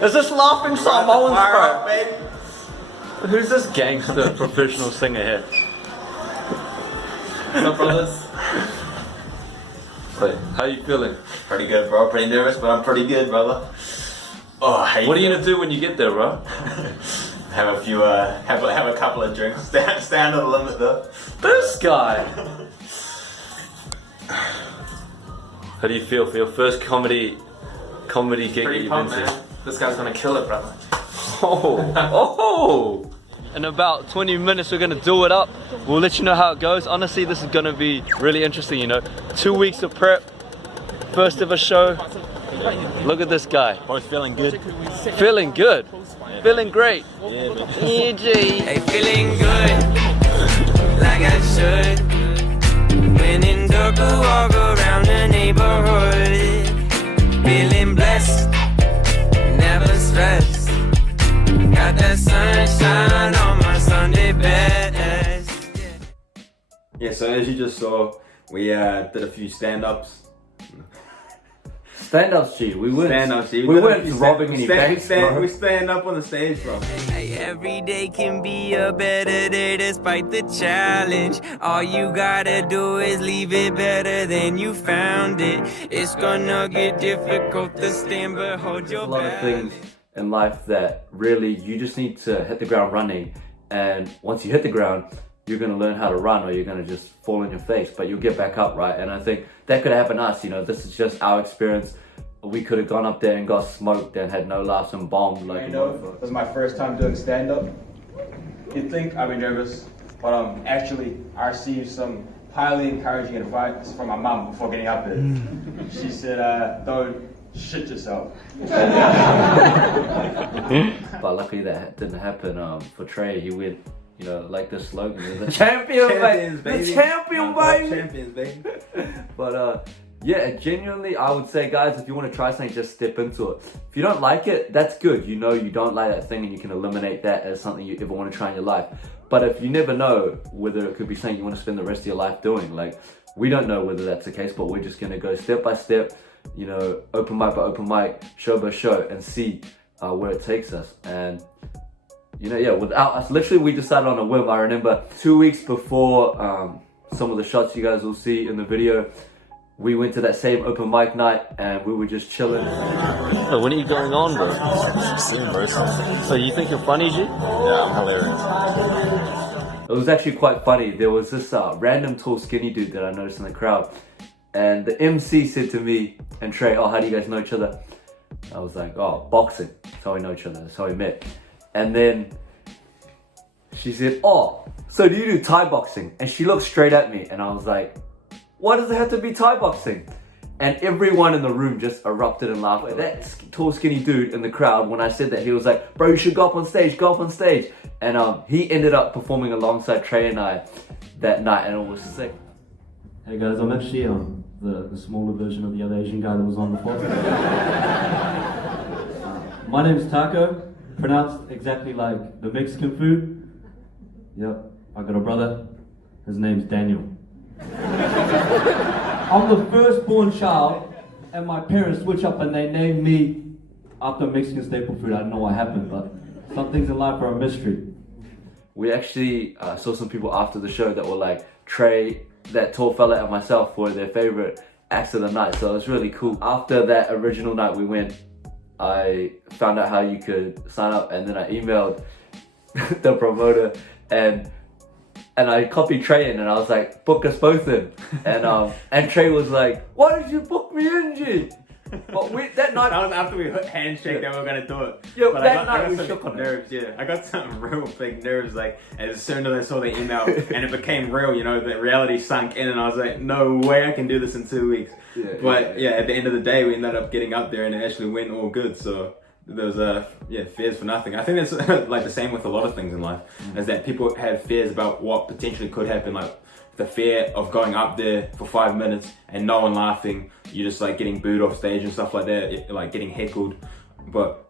Is this laughing Samoans, bro? babe. Who's this gangster professional singer here? What's up, brothers? Wait, how you feeling? Pretty good, bro. Pretty nervous, but I'm pretty good, brother. Oh, What are you gonna do when you get there, bro? have a few, have a couple of drinks. Stand on the limit, though. This guy. How do you feel for your first comedy gig that you've been to? This guy's gonna kill it, brother. Oh! In about 20 minutes we're gonna do it up. We'll let you know how it goes. Honestly, this is gonna be really interesting, you know. 2 weeks of prep, first ever show. Look at this guy. Both feeling good. Feeling good. Feeling great. Yeah, man. Hey, feeling good, like I should. When in dark, I walk around the neighborhood. Feeling blessed, never stressed. Got that sunshine on my Sunday best. Yeah, so as you just saw, we did a few stand-ups. Stand-ups, G. We weren't. Stand-ups, G. We weren't robbing any banks, bro. We stand up on the stage, bro. Hey, every day can be a better day despite the challenge. All you gotta do is leave it better than you found it. It's gonna get difficult to stand, but hold your There's a lot of balance. things in life that really you just need to hit the ground running, and once you hit the ground, you're gonna learn how to run, or you're gonna just fall on your face, but you'll get back up, right? And I think that could happen to us. You know, this is just our experience. We could have gone up there and got smoked and had no laughs and bombed like. You know, this is my first time doing stand-up. You'd think I'd be nervous, but actually I received some highly encouraging advice from my mum before getting up there. She said, don't shit yourself. But luckily that didn't happen. For Trey, he went, you know, like the slogan, the champion, Champions, baby. baby. The champion, baby. Champions, baby. But yeah, genuinely, I would say, guys, if you want to try something, just step into it. If you don't like it, that's good. You know you don't like that thing, and you can eliminate that as something you ever want to try in your life. But if you never know whether it could be something you want to spend the rest of your life doing, like, we don't know whether that's the case, but we're just going to go step by step, you know, open mic by open mic, show by show, and see where it takes us. And you know, yeah, without us, literally we decided on a whim. I remember 2 weeks before some of the shots you guys will see in the video, we went to that same open mic night and we were just chilling. So when are you going on, bro? Soon, bro. So you think you're funny, G? Yeah, I'm hilarious. It was actually quite funny. There was this random tall skinny dude that I noticed in the crowd, and the MC said to me and Trey, "Oh, how do you guys know each other?" I was like, "Oh, boxing. That's how we know each other. That's how we met." And then she said, "Oh, so do you do Thai boxing?" And she looked straight at me, and I was like, "Why does it have to be Thai boxing?" And everyone in the room just erupted in laughter. That tall skinny dude in the crowd, when I said that, he was like, "Bro, you should go up on stage, go up on stage." And he ended up performing alongside Trey and I that night, and it was sick. Hey guys, I'm actually the smaller version of the other Asian guy that was on before. My name is Taco, pronounced exactly like the Mexican food. Yep, I got a brother, his name's Daniel. I'm the firstborn child, and my parents switch up and they named me after Mexican staple food. I don't know what happened, but some things in life are a mystery. We actually saw some people after the show that were like, Trey, that tall fella, and myself were their favorite acts of the night, so it was really cool. After that original night we went, I found out how you could sign up, and then I emailed the promoter, and I copied Trey in, and I was like, book us both in. And Trey was like, "Why did you book me in, G?" But that night, That was after we handshake that we were gonna do it. Yeah, But that night I got we some shook on it. nerves. Yeah, I got some real big nerves. Like as soon as I saw the email and it became real, you know, the reality sunk in, and I was like, no way I can do this in 2 weeks. But at the end of the day, we ended up getting up there, and it actually went all good. So there was fears for nothing. I think that's like the same with a lot of things in life, is that people have fears about what potentially could happen, like the fear of going up there for 5 minutes and no one laughing, you just like getting booed off stage and stuff like that, like getting heckled. But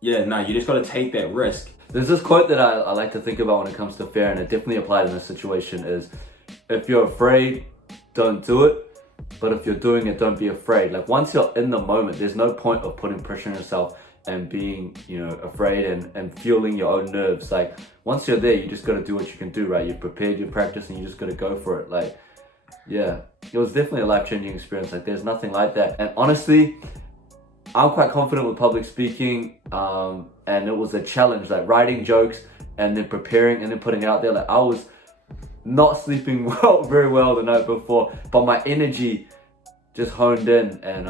yeah, no, you just got to take that risk. There's this quote that I like to think about when it comes to fear, and it definitely applies in this situation, is if you're afraid, don't do it. But if you're doing it, don't be afraid. Like once you're in the moment, there's no point of putting pressure on yourself and being, you know, afraid and fueling your own nerves. Like, once you're there, you just got to do what you can do, right? You've prepared your practice and you just got to go for it. Like, yeah, it was definitely a life-changing experience. Like, there's nothing like that. And honestly, I'm quite confident with public speaking, and it was a challenge, like writing jokes and then preparing and then putting it out there. Like, I was not sleeping very well the night before, but my energy just honed in, and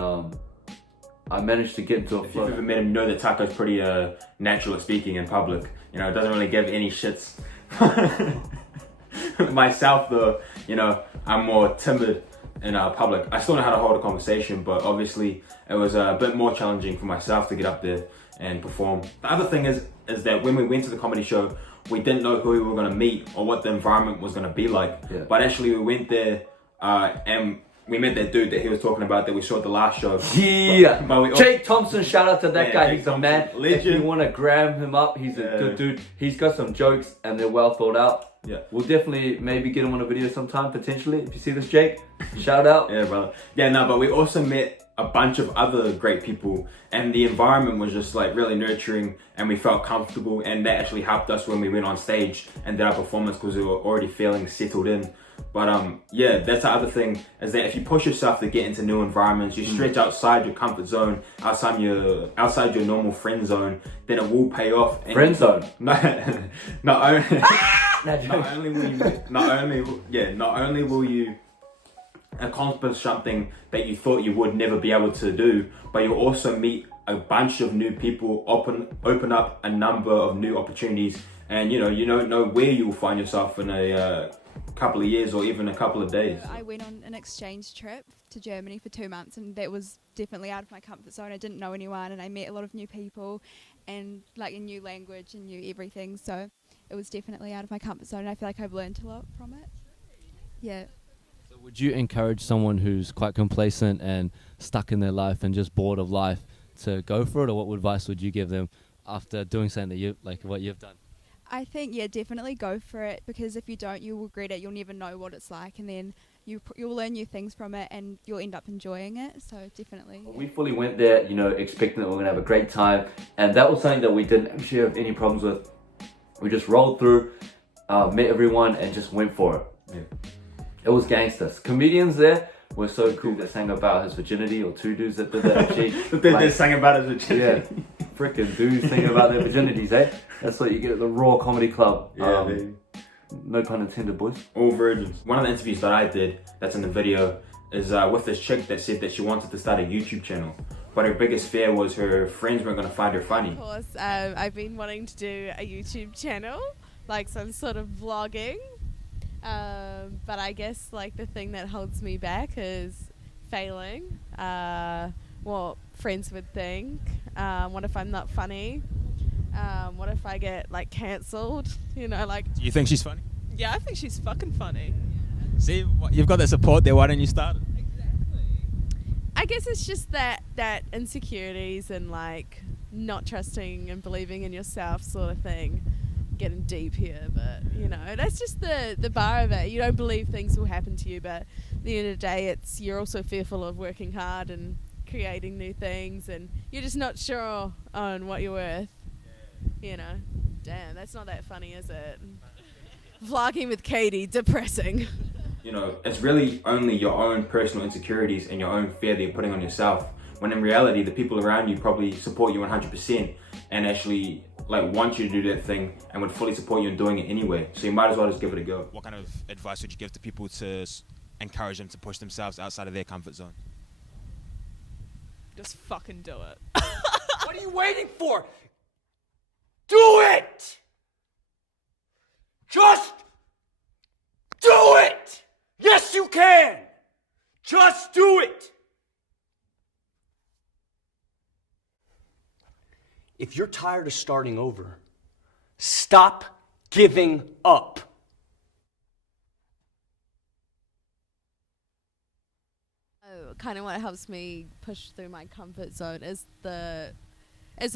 I managed to get into a flow. If you've ever met him, you know that Taco's pretty natural at speaking in public. You know, doesn't really give any shits. Myself, though, you know, I'm more timid in public. I still know how to hold a conversation, but obviously it was a bit more challenging for myself to get up there and perform. The other thing is that when we went to the comedy show, we didn't know who we were going to meet or what the environment was going to be like. Yeah. But actually we went there and we met that dude that he was talking about that we saw at the last show. Yeah, but Jake Thompson, shout out to that guy. Jake He's a Thompson, man. legend. If you want to grab him up, he's a good dude. He's got some jokes and they're well thought out. Yeah, we'll definitely maybe get him on a video sometime, potentially. If you see this, Jake, shout out. Yeah, brother. Yeah, no, but we also met a bunch of other great people, and the environment was just like really nurturing, and we felt comfortable, and that actually helped us when we went on stage and did our performance because we were already feeling settled in. But yeah, that's the other thing, is that if you push yourself to get into new environments, you stretch outside your comfort zone, outside your normal friend zone, then it will pay off. And Friend zone. not only will you accomplish something that you thought you would never be able to do, but you'll also meet a bunch of new people, open up a number of new opportunities, and you don't know where you'll find yourself in a couple of years or even a couple of days. I went on an exchange trip to Germany for 2 months, and that was definitely out of my comfort zone. I didn't know anyone, and I met a lot of new people and like a new language and new everything, so it was definitely out of my comfort zone, and I feel like I've learned a lot from it. Yeah. So would you encourage someone who's quite complacent and stuck in their life and just bored of life to go for it, or what advice would you give them after doing something that you like, what you've done? I think, yeah, definitely go for it, because if you don't, you'll regret it. You'll never know what it's like, and then you'll learn new things from it, and you'll end up enjoying it. So definitely. Yeah. We fully went there, expecting that we we're gonna have a great time, and that was something that we didn't actually have any problems with. We just rolled through, met everyone, and just went for it. Yeah. It was gangsters. Comedians there were so cool that sang about his virginity, or two dudes that did that actually. They sang about his virginity. Yeah, freaking dudes singing about their virginities, eh? That's what you get at the Raw Comedy Club. Yeah, baby. No pun intended, boys. All virgins. One of the interviews that I did, that's in the video, is with this chick that said that she wanted to start a YouTube channel, but her biggest fear was her friends weren't going to find her funny. Of course, I've been wanting to do a YouTube channel, like some sort of vlogging, but I guess like the thing that holds me back is failing, what friends would think, what if I'm not funny, what if I get like cancelled, Do you think she's funny? Yeah, I think she's fucking funny. See, you've got the support there, why don't you start it? I guess it's just that insecurities and like not trusting and believing in yourself sort of thing. Getting deep here, but that's just the bar of it. You don't believe things will happen to you, but at the end of the day, you're also fearful of working hard and creating new things, and you're just not sure on what you're worth. Damn, that's not that funny, is it? Vlogging with Katie, depressing. It's really only your own personal insecurities and your own fear that you're putting on yourself, when in reality the people around you probably support you 100% and actually want you to do that thing and would fully support you in doing it anyway, so you might as well just give it a go. What kind of advice would you give to people to encourage them to push themselves outside of their comfort zone? Just fucking do it. What are you waiting for? Do it! Just do it! Yes, you can! Just do it! If you're tired of starting over, stop giving up. Kind of what helps me push through my comfort zone is the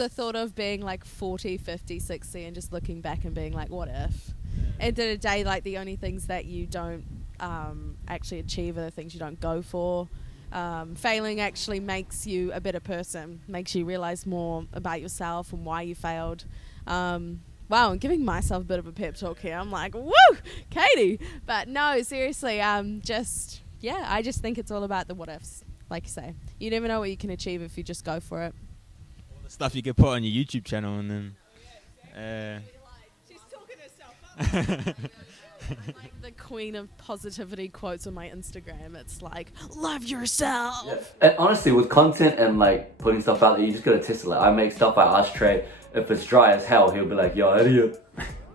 thought of being like 40, 50, 60 and just looking back and being like, what if? End of the day, like the only things that you don't actually achieve are the things you don't go for. Failing actually makes you a better person, makes you realize more about yourself and why you failed. Wow, I'm giving myself a bit of a pep talk here. I'm like, woo, Katie. But no, seriously, I just think it's all about the what ifs, like you say. You never know what you can achieve if you just go for it. All the stuff you could put on your YouTube channel and then. She's talking herself up. Like the queen of positivity quotes on my Instagram. It's like, love yourself. Yeah. And honestly, with content and like putting stuff out there, you just gotta test it. Like I make stuff, I ask Trey, if it's dry as hell, he'll be like, yo, idiot.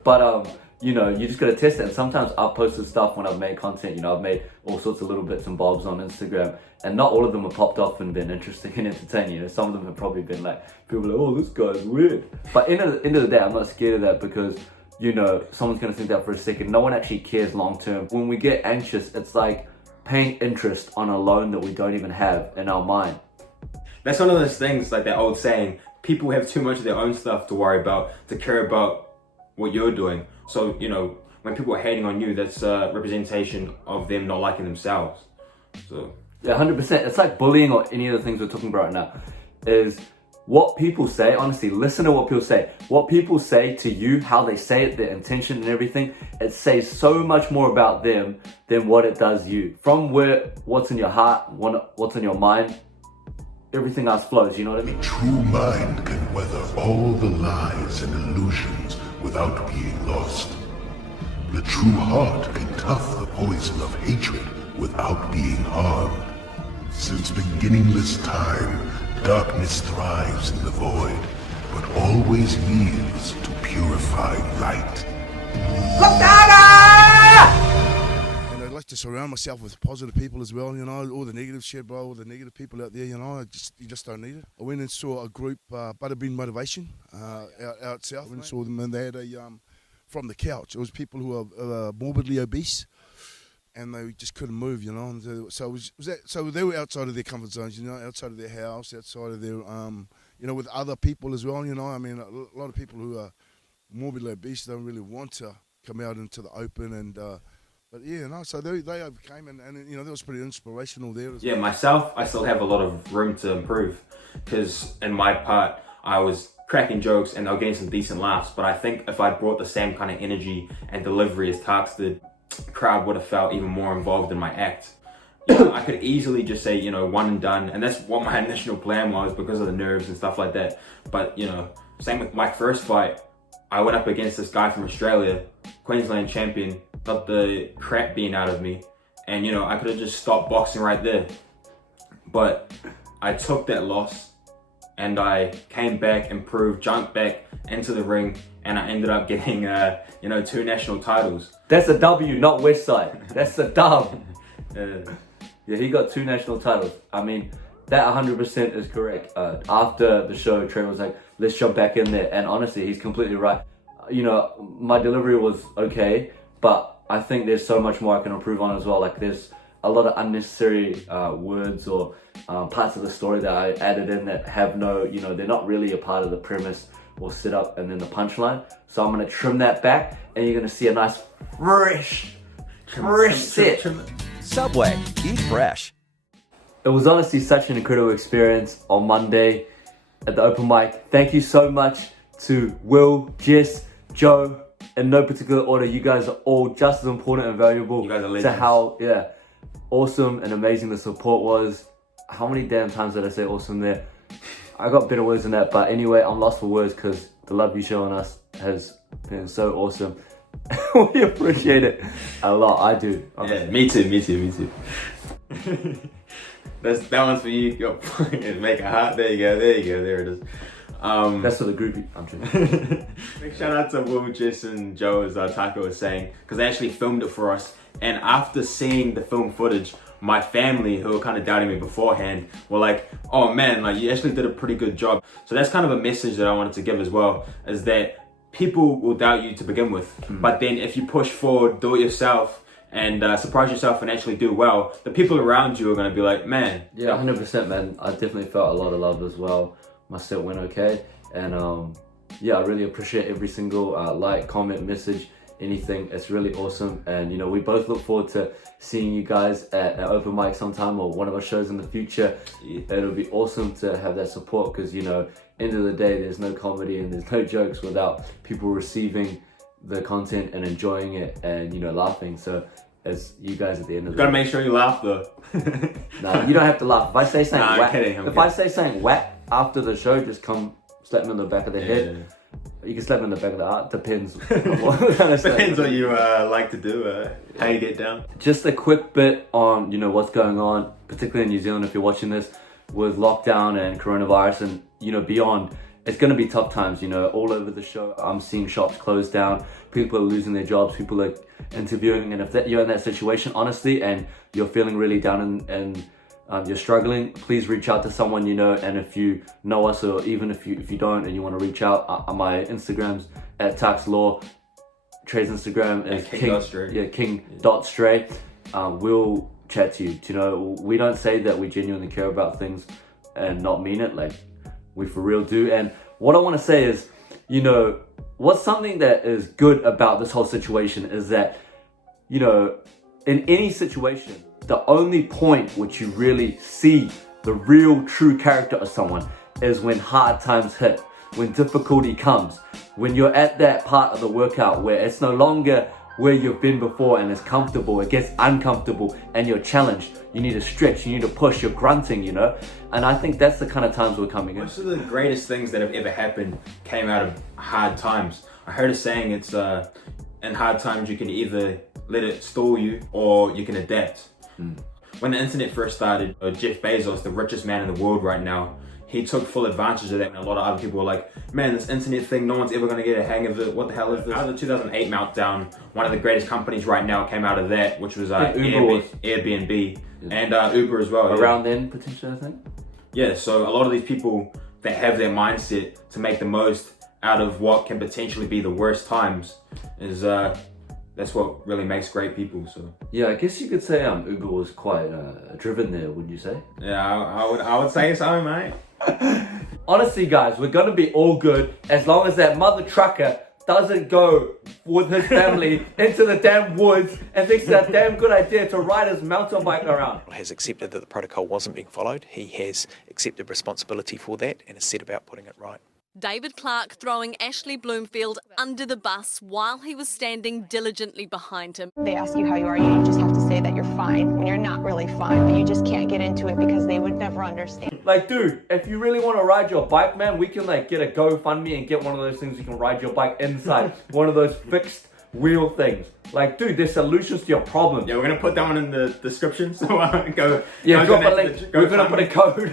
But you know, you just gotta test it. And sometimes I've posted stuff when I've made content, you know, I've made all sorts of little bits and bobs on Instagram, and not all of them have popped off and been interesting and entertaining. You know, some of them have probably been like, people are like, oh, this guy's weird. But end of the day, I'm not scared of that, because you know, someone's gonna think that for a second. No one actually cares long term. When we get anxious, it's like paying interest on a loan that we don't even have in our mind. That's one of those things, like that old saying, people have too much of their own stuff to worry about, to care about what you're doing. So, you know, when people are hating on you, that's a representation of them not liking themselves. So yeah, 100%. It's like bullying or any of the things we're talking about right now. Is what people say, honestly, listen to what people say. What people say to you, how they say it, their intention and everything, it says so much more about them than what it does you. From what's in your heart, what's in your mind, everything else flows, you know what I mean? The true mind can weather all the lies and illusions without being lost. The true heart can tough the poison of hatred without being harmed. Since beginningless time, darkness thrives in the void, but always yields to purifying light. And I'd like to surround myself with positive people as well, you know, all the negative shit, bro, all the negative people out there, you know, you just don't need it. I went and saw a group, Butterbean Motivation, out south. I went and saw them, and they had a, from the couch. It was people who are morbidly obese, and they just couldn't move, you know. And so so they were outside of their comfort zones, you know, outside of their house, outside of their, you know, with other people as well, you know. I mean, a lot of people who are morbidly obese don't really want to come out into the open, and but yeah, no. So they overcame, and you know, that was pretty inspirational there. Yeah, myself, I still have a lot of room to improve, because in my part, I was cracking jokes and they were getting some decent laughs. But I think if I brought the same kind of energy and delivery as Tarks did, crowd would have felt even more involved in my act. You know, I could easily just say, you know, one and done, and that's what my initial plan was because of the nerves and stuff like that. But you know, same with my first fight, I went up against this guy from Australia, Queensland champion, got the crap being out of me, and you know, I could have just stopped boxing right there. But I took that loss and I came back, improved, jumped back into the ring, and I ended up getting, you know, 2 national titles. That's a W, not Westside. That's a dub. Yeah, he got 2 national titles. I mean, that 100% is correct. After the show, Trey was like, let's jump back in there. And honestly, he's completely right. You know, my delivery was okay, but I think there's so much more I can improve on as well. Like there's a lot of unnecessary words or parts of the story that I added in that have no, you know, they're not really a part of the premise or sit up and then the punchline. So I'm gonna trim that back, and you're gonna see a nice fresh set. Subway, eat fresh. It was honestly such an incredible experience on Monday at the open mic. Thank you so much to Will, Jess, Joe, in no particular order. You guys are all just as important and valuable You guys are to legends. how awesome and amazing the support was. How many damn times did I say awesome there? I got better words than that, but anyway, I'm lost for words because the love you show on us has been so awesome. We appreciate it a lot. I do. Yeah, me too. That one's for you. Go make a heart. There you go. There it is. That's for the groupie. I'm joking. Big shout out to Will, Jess, and Joe, as Taco was saying, because they actually filmed it for us. And after seeing the film footage, my family, who were kind of doubting me beforehand, were like, oh man, like you actually did a pretty good job. So that's kind of a message that I wanted to give as well, is that people will doubt you to begin with. But then if you push forward, do it yourself, and surprise yourself and actually do well, the people around you are going to be like, man. Yeah, 100%, man. I definitely felt a lot of love as well. My set went okay. And yeah, I really appreciate every single like, comment, message, anything. It's really awesome, and you know, we both look forward to seeing you guys at an open mic sometime or one of our shows in the future. It'll be awesome to have that support, because you know, end of the day, there's no comedy and there's no jokes without people receiving the content and enjoying it and, you know, laughing. So as you guys at the end of the day, gotta make sure you laugh though. No, you don't have to laugh. If I say something I'm whack, kidding. I say something whack after the show, just come slap me on the back of the head. You can slap me on the back of the heart. Depends. Depends what you like to do. How you get down. Just a quick bit on, you know, what's going on, particularly in New Zealand. If you're watching this with lockdown and coronavirus and, you know, beyond, it's going to be tough times, you know, all over the show. I'm seeing shops close down. People are losing their jobs. People are interviewing. And if you're in that situation, honestly, and you're feeling really down and you're struggling, please reach out to someone you know. And if you know us, or even if you don't and you want to reach out, my Instagram's at taxlaw. Trey's Instagram is king.stray. We'll chat to you. You know, we don't say that we genuinely care about things and not mean it. Like, we for real do. And what I want to say is, you know, what's something that is good about this whole situation is that, you know, in any situation, the only point which you really see the real true character of someone is when hard times hit, when difficulty comes, when you're at that part of the workout where it's no longer where you've been before and it's comfortable, it gets uncomfortable and you're challenged. You need to stretch, you need to push, you're grunting, you know? And I think that's the kind of times we're coming in. Most of the greatest things that have ever happened came out of hard times. I heard a saying, it's in hard times you can either let it stall you or you can adapt. When the internet first started, Jeff Bezos, the richest man in the world right now, he took full advantage of that, and a lot of other people were like, man, this internet thing, no one's ever gonna get a hang of it. What the hell is this? Out of the 2008 meltdown, one of the greatest companies right now came out of that, which was Airbnb and Uber as well. Around then, potentially, I think? Yeah, so a lot of these people, they have their mindset to make the most out of what can potentially be the worst times, is that's what really makes great people. So yeah, I guess you could say Uber was quite driven there, wouldn't you say? Yeah, I would say so, mate. Honestly, guys, we're gonna be all good as long as that mother trucker doesn't go with his family into the damn woods and thinks it's a damn good idea to ride his mountain bike around. Has accepted that the protocol wasn't being followed. He has accepted responsibility for that and has set about putting it right. David Clark throwing Ashley Bloomfield under the bus while he was standing diligently behind him. They ask you how you are, you just have to say that you're fine when you're not really fine, but you just can't get into it because they would never understand. Like, dude, if you really want to ride your bike, man, we can like get a GoFundMe and get one of those things you can ride your bike inside, one of those fixed wheel things. Like, dude, there's solutions to your problem. Yeah, we're gonna put that one in the description, so go. Yeah, drop a link. We're gonna put a code.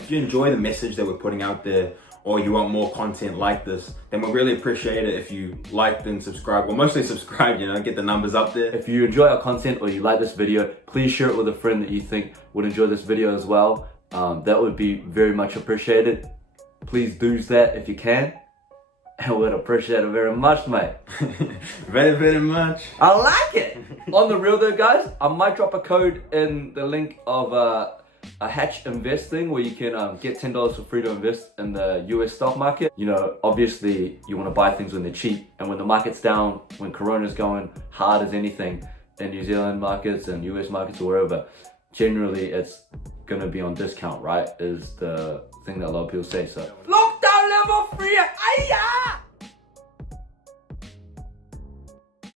If you enjoy the message that we're putting out there, or you want more content like this, then we'll really appreciate it if you like and subscribe. Well, mostly subscribe, you know, get the numbers up there. If you enjoy our content or you like this video, please share it with a friend that you think would enjoy this video as well. That would be very much appreciated. Please do that if you can. And we'd appreciate it very much, mate. Very, very much. I like it. On the real though, guys, I might drop a code in the link of a Hatch investing where you can get $10 for free to invest in the US stock market. You know, obviously you want to buy things when they're cheap, and when the market's down, when Corona's going hard as anything in New Zealand markets and US markets or wherever, generally it's gonna be on discount, right? Is the thing that a lot of people say. So lockdown level 3,